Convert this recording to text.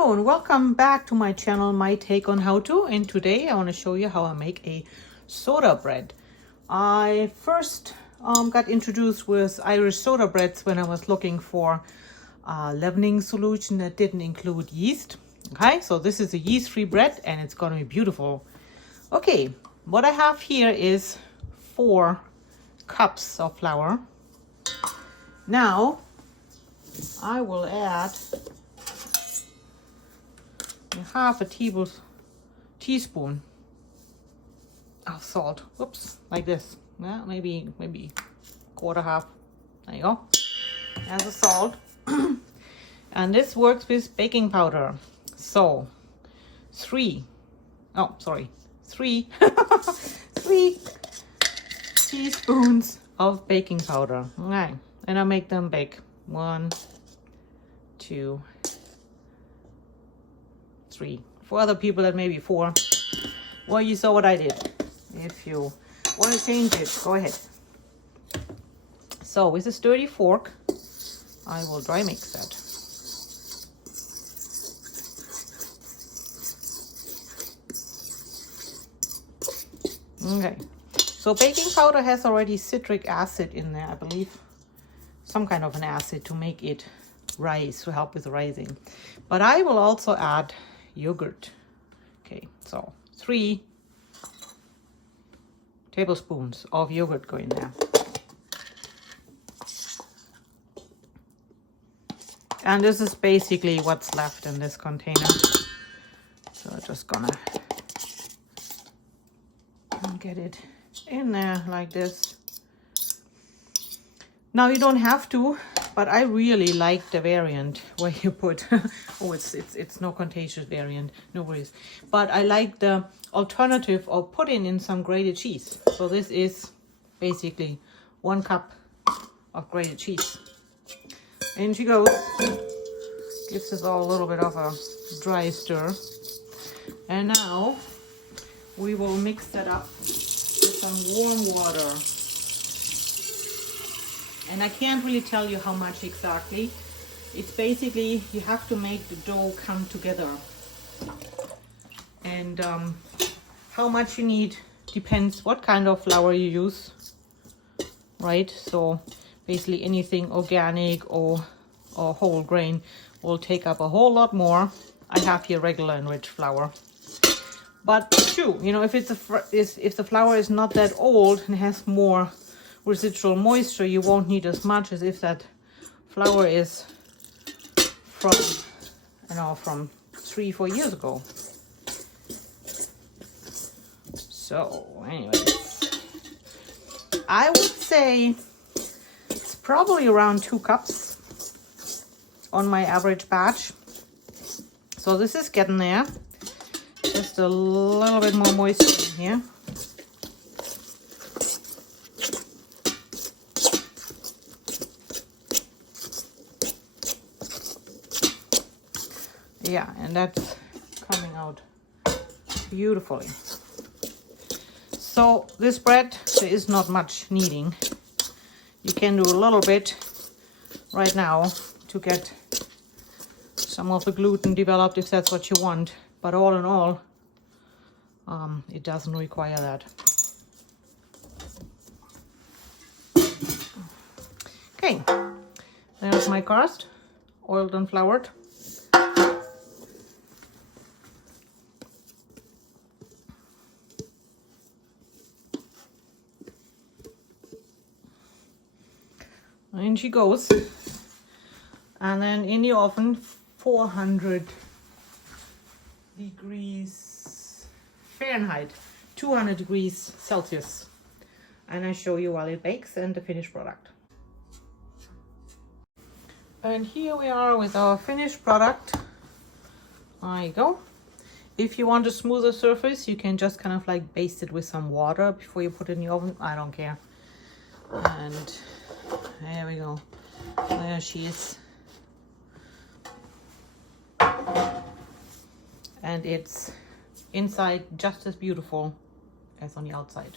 Hello and welcome back to my channel, My Take on How To. And today I want to show you how I make a soda bread. I first got introduced with Irish soda breads when I was looking for a leavening solution that didn't include yeast. Okay, so this is a yeast-free bread and it's going to be beautiful. Okay, what I have here is 4 cups of flour. Now I will add half a teaspoon of salt. Whoops, like this. Yeah, maybe quarter half. There you go. As a salt. And this works with baking powder. So 3 teaspoons of baking powder. Okay, and I make them big. 1, 2, 3. For other people that may be 4. Well, you saw what I did. If you want to change it, go ahead. So with a sturdy fork, I will dry mix that. Okay, so baking powder has already citric acid in there, I believe. Some kind of an acid to make it rise, to help with rising. But I will also add yogurt. Okay, so 3 tablespoons of yogurt go in there. And this is basically what's left in this container. So I'm just gonna get it in there like this. Now you don't have to, but I really like the variant where you put oh, it's no contagious variant, no worries, but I like the alternative of putting in some grated cheese. So this is basically 1 cup of grated cheese. In she goes. Gives us all a little bit of a dry stir. And now we will mix that up with some warm water. And I can't really tell you how much exactly. It's basically, you have to make the dough come together. And how much you need depends what kind of flour you use, right? So basically anything organic or whole grain will take up a whole lot more. I have here regular enriched flour. But true, you know, if the flour is not that old and has more residual moisture, you won't need as much as if that flour is from 3-4 years ago. So anyway, I would say it's probably around 2 cups on my average batch. So this is getting there. Just a little bit more moisture in here. Yeah, and that's coming out beautifully. So this bread, there is not much kneading. You can do a little bit right now to get some of the gluten developed if that's what you want. But all in all, it doesn't require that. Okay, there's my crust, oiled and floured. In she goes. And then in the oven, 400 degrees Fahrenheit, 200 degrees Celsius. And I show you while it bakes and the finished product. And here we are with our finished product. There you go. If you want a smoother surface, you can just kind of like baste it with some water before you put it in the oven. I don't care. And there we go. There she is. And it's inside just as beautiful as on the outside.